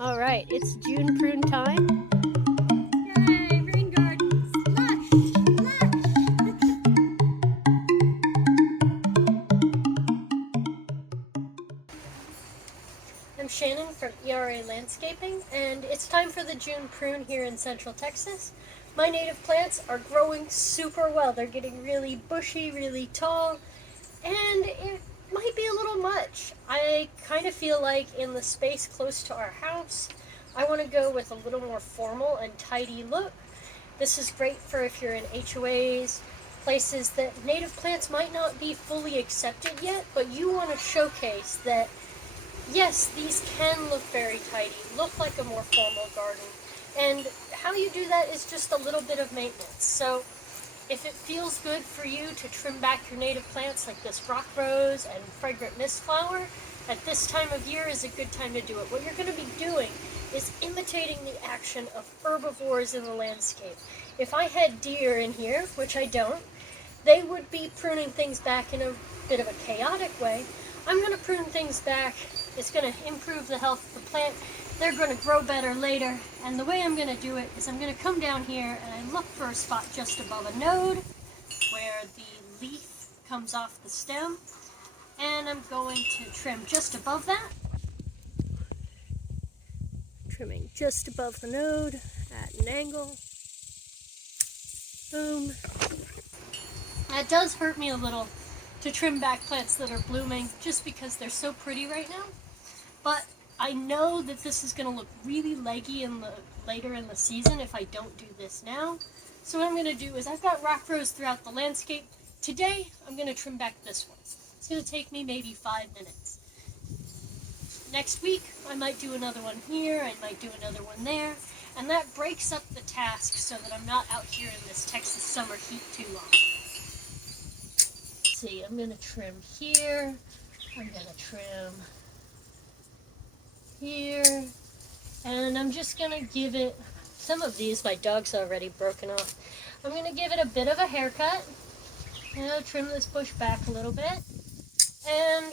All right, it's June prune time. Yay, rain gardens! Lush! Lush! I'm Shannon from ERA Landscaping, and it's time for the June prune here in Central Texas. My native plants are growing super well. They're getting really bushy, really tall, and it might be a little much. I kind of feel like in the space close to our house, I want to go with a little more formal and tidy look. This is great for if you're in HOAs, places that native plants might not be fully accepted yet, but you want to showcase that yes, these can look very tidy, look like a more formal garden. And how you do that is just a little bit of maintenance. So if it feels good for you to trim back your native plants like this rock rose and fragrant mistflower, at this time of year is a good time to do it. What you're going to be doing is imitating the action of herbivores in the landscape. If I had deer in here, which I don't, they would be pruning things back in a bit of a chaotic way. I'm going to prune things back. It's going to improve the health of the plant. They're going to grow better later. And the way I'm going to do it is I'm going to come down here and I look for a spot just above a node where the leaf comes off the stem. And I'm going to trim just above that. Trimming just above the node at an angle. Boom. That does hurt me a little to trim back plants that are blooming just because they're so pretty right now. But I know that this is going to look really leggy later in the season if I don't do this now. So what I'm going to do is I've got rock rose throughout the landscape. Today I'm going to trim back this one. It's going to take me maybe 5 minutes. Next week I might do another one here, I might do another one there, and that breaks up the task so that I'm not out here in this Texas summer heat too long. Let's see, I'm going to trim here, I'm going to trim here, and I'm just going to give it, some of these my dog's already broken off. I'm going to give it a bit of a haircut, trim this bush back a little bit, and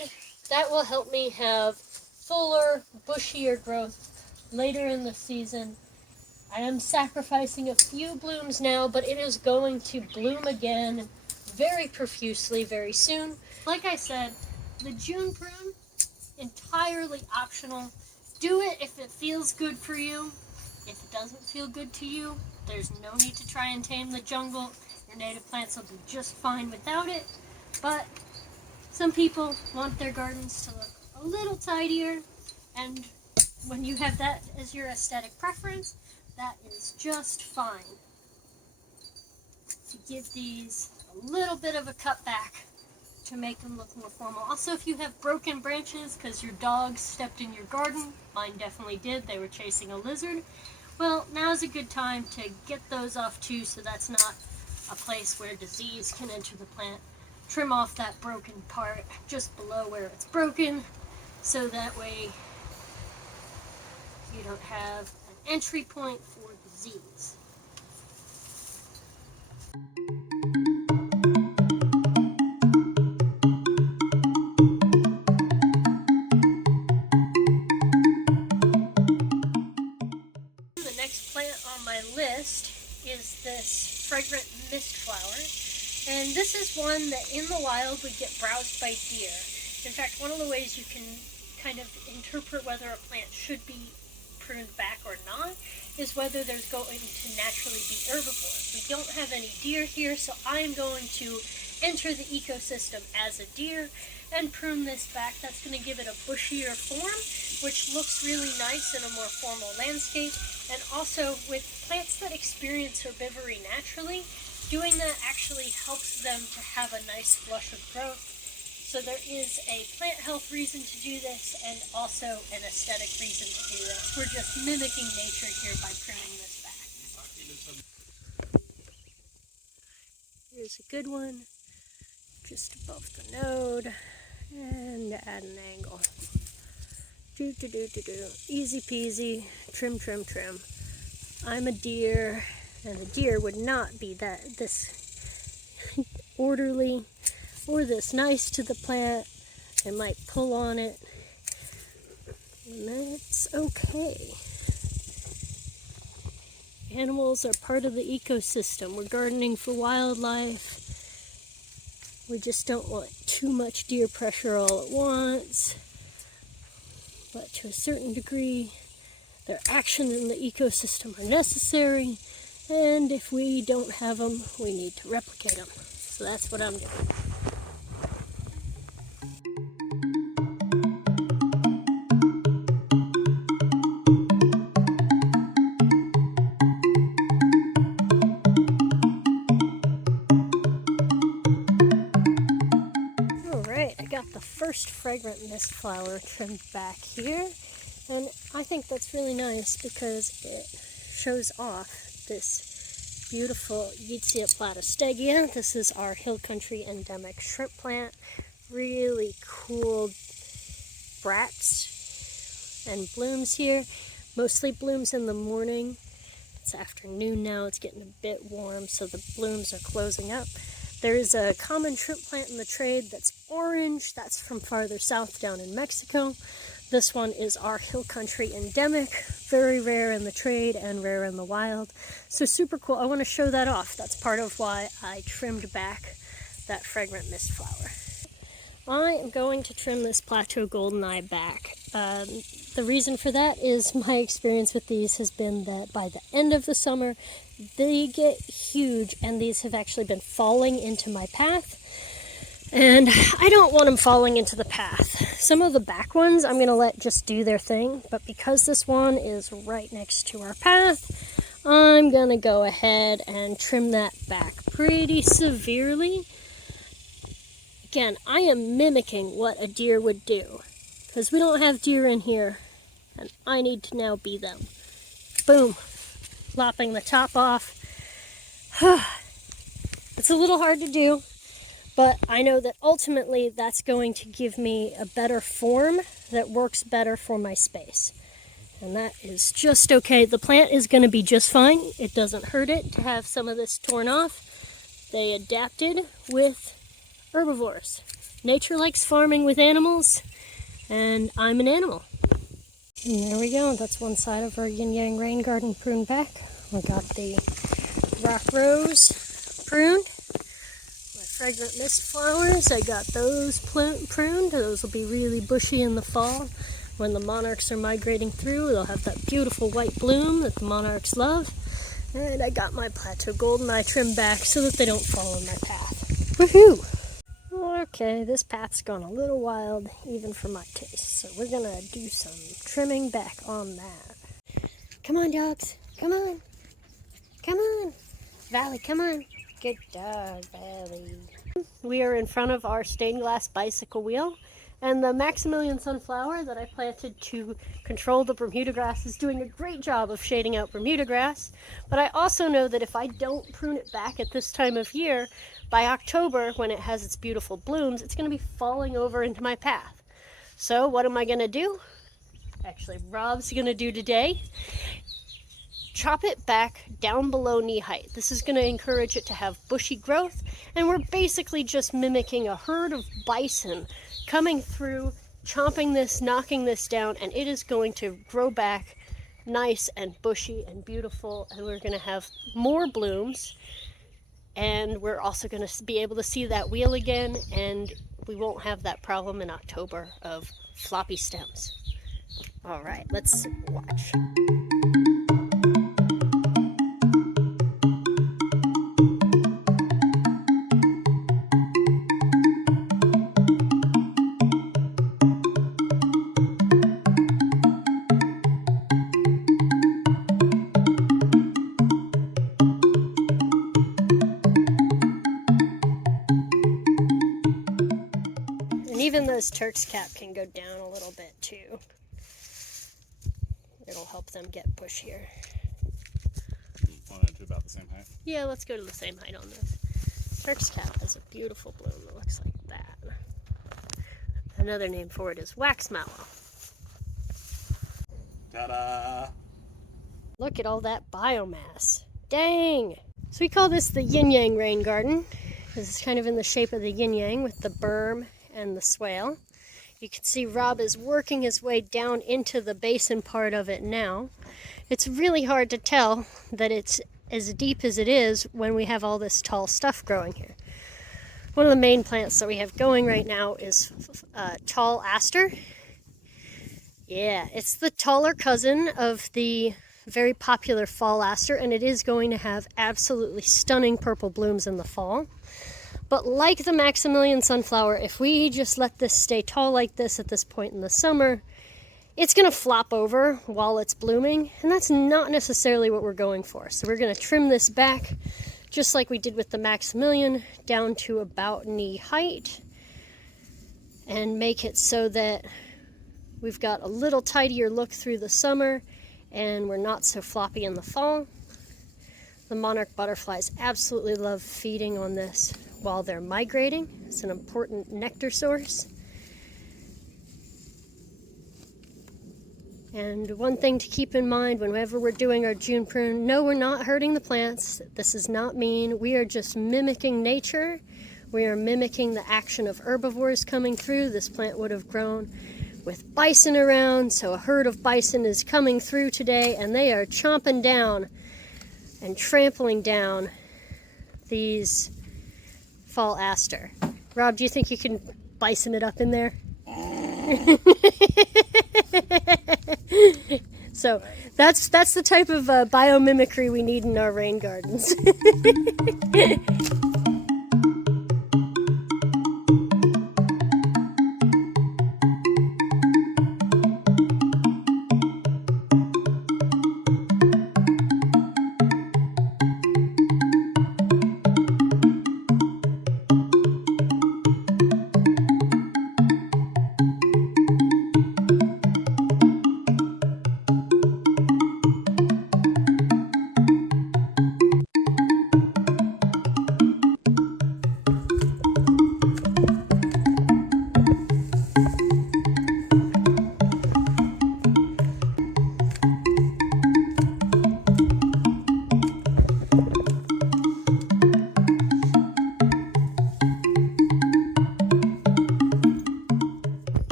that will help me have fuller, bushier growth later in the season. I am sacrificing a few blooms now, but it is going to bloom again very profusely very soon. Like I said, the June prune, entirely optional. Do it if it feels good for you. If it doesn't feel good to you, there's no need to try and tame the jungle. Your native plants will be just fine without it. But some people want their gardens to look a little tidier, and when you have that as your aesthetic preference, that is just fine. To give these a little bit of a cut back to make them look more formal. Also, if you have broken branches because your dog stepped in your garden, mine definitely did, they were chasing a lizard, well, now's a good time to get those off too, so that's not a place where disease can enter the plant. Trim off that broken part just below where it's broken, so that way you don't have an entry point for disease. The next plant on my list is this fragrant mistflower, and this is one that in the wild would get browsed by deer. In fact, one of the ways you can kind of interpret whether a plant should be pruned back or not is whether there's going to naturally be herbivores. We don't have any deer here, so I'm going to enter the ecosystem as a deer and prune this back. That's going to give it a bushier form, which looks really nice in a more formal landscape. And also with plants that experience herbivory naturally, doing that actually helps them to have a nice flush of growth. So there is a plant health reason to do this and also an aesthetic reason to do this. We're just mimicking nature here by pruning this back. Here's a good one, just above the node, and at an angle. Easy peasy, trim, trim, trim. I'm a deer, and a deer would not be this orderly or this nice to the plant. It might pull on it. And that's okay. Animals are part of the ecosystem. We're gardening for wildlife. We just don't want too much deer pressure all at once. But to a certain degree, their actions in the ecosystem are necessary. And if we don't have them, we need to replicate them. So that's what I'm doing. Alright, I got the first Fragrant Mistflower trimmed back here. And I think that's really nice because it shows off this beautiful Yeetsia Platostegia. This is our hill country endemic shrimp plant. Really cool bracts and blooms here. Mostly blooms in the morning. It's afternoon now, it's getting a bit warm, so the blooms are closing up. There is a common shrimp plant in the trade that's orange. That's from farther south down in Mexico. This one is our hill country endemic. Very rare in the trade and rare in the wild. So super cool. I want to show that off. That's part of why I trimmed back that Fragrant Mistflower. I am going to trim this Plateau Goldeneye back. The reason for that is my experience with these has been that by the end of the summer, they get huge, and these have actually been falling into my path. And I don't want them falling into the path. Some of the back ones I'm going to let just do their thing, but because this one is right next to our path, I'm going to go ahead and trim that back pretty severely. Again, I am mimicking what a deer would do, because we don't have deer in here, and I need to now be them. Boom. Lopping the top off. It's a little hard to do, but I know that ultimately that's going to give me a better form that works better for my space. And that is just okay. The plant is going to be just fine. It doesn't hurt it to have some of this torn off. They adapted with herbivores. Nature likes farming with animals, and I'm an animal. And there we go. That's one side of our yin yang rain garden pruned back. We got the rock rose pruned. My Fragrant Mistflowers, I got those pruned. Those will be really bushy in the fall. When the monarchs are migrating through, they'll have that beautiful white bloom that the monarchs love. And I got my Plateau Goldeneye trimmed back so that they don't fall in my path. Woohoo! Okay, this path's gone a little wild, even for my taste. So we're gonna do some trimming back on that. Come on, dogs. Come on. Come on. Valley, come on. Good dog, Valley. We are in front of our stained glass bicycle wheel. And the Maximillian sunflower that I planted to control the Bermuda grass is doing a great job of shading out Bermuda grass. But I also know that if I don't prune it back at this time of year, by October, when it has its beautiful blooms, it's going to be falling over into my path. So what am I going to do? Actually, Rob's going to do today. Chop it back down below knee height. This is going to encourage it to have bushy growth, and we're basically just mimicking a herd of bison coming through, chomping this, knocking this down, and it is going to grow back nice and bushy and beautiful, and we're going to have more blooms, and we're also going to be able to see that wheel again, and we won't have that problem in October of floppy stems. All right, let's watch. Even this Turk's cap can go down a little bit too. It'll help them get bushier. You want it to about the same height? Yeah, let's go to the same height on this. Turk's cap has a beautiful bloom that looks like that. Another name for it is wax mallow. Ta-da! Look at all that biomass. Dang! So we call this the yin yang rain garden, because it's kind of in the shape of the yin yang with the berm and the swale. You can see Rob is working his way down into the basin part of it now. It's really hard to tell that it's as deep as it is when we have all this tall stuff growing here. One of the main plants that we have going right now is tall Aster. Yeah, it's the taller cousin of the very popular fall Aster, and it is going to have absolutely stunning purple blooms in the fall. But like the Maximillian sunflower, if we just let this stay tall like this at this point in the summer, it's going to flop over while it's blooming, and that's not necessarily what we're going for. So we're going to trim this back, just like we did with the Maximillian, down to about knee height, and make it so that we've got a little tidier look through the summer, and we're not so floppy in the fall. The monarch butterflies absolutely love feeding on this while they're migrating. It's an important nectar source. And one thing to keep in mind whenever we're doing our June prune, no, we're not hurting the plants. This is not mean. We are just mimicking nature. We are mimicking the action of herbivores coming through. This plant would have grown with bison around, so a herd of bison is coming through today, and they are chomping down and trampling down these fall aster. Rob, do you think you can bison it up in there? So that's the type of biomimicry we need in our rain gardens.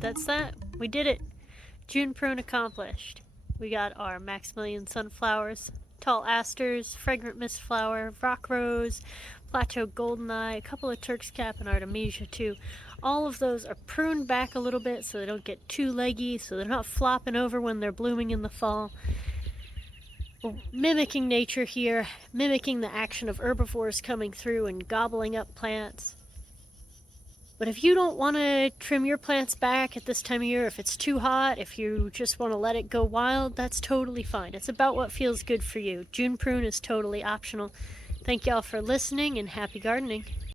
That's that. We did it. June prune accomplished. We got our Maximillian sunflowers, tall asters, fragrant mistflower, rock rose, Plateau goldeneye, a couple of Turk's cap, and artemisia too. All of those are pruned back a little bit so they don't get too leggy, so they're not flopping over when they're blooming in the fall. We're mimicking nature here, mimicking the action of herbivores coming through and gobbling up plants. But if you don't want to trim your plants back at this time of year, if it's too hot, if you just want to let it go wild, that's totally fine. It's about what feels good for you. June prune is totally optional. Thank y'all for listening, and happy gardening.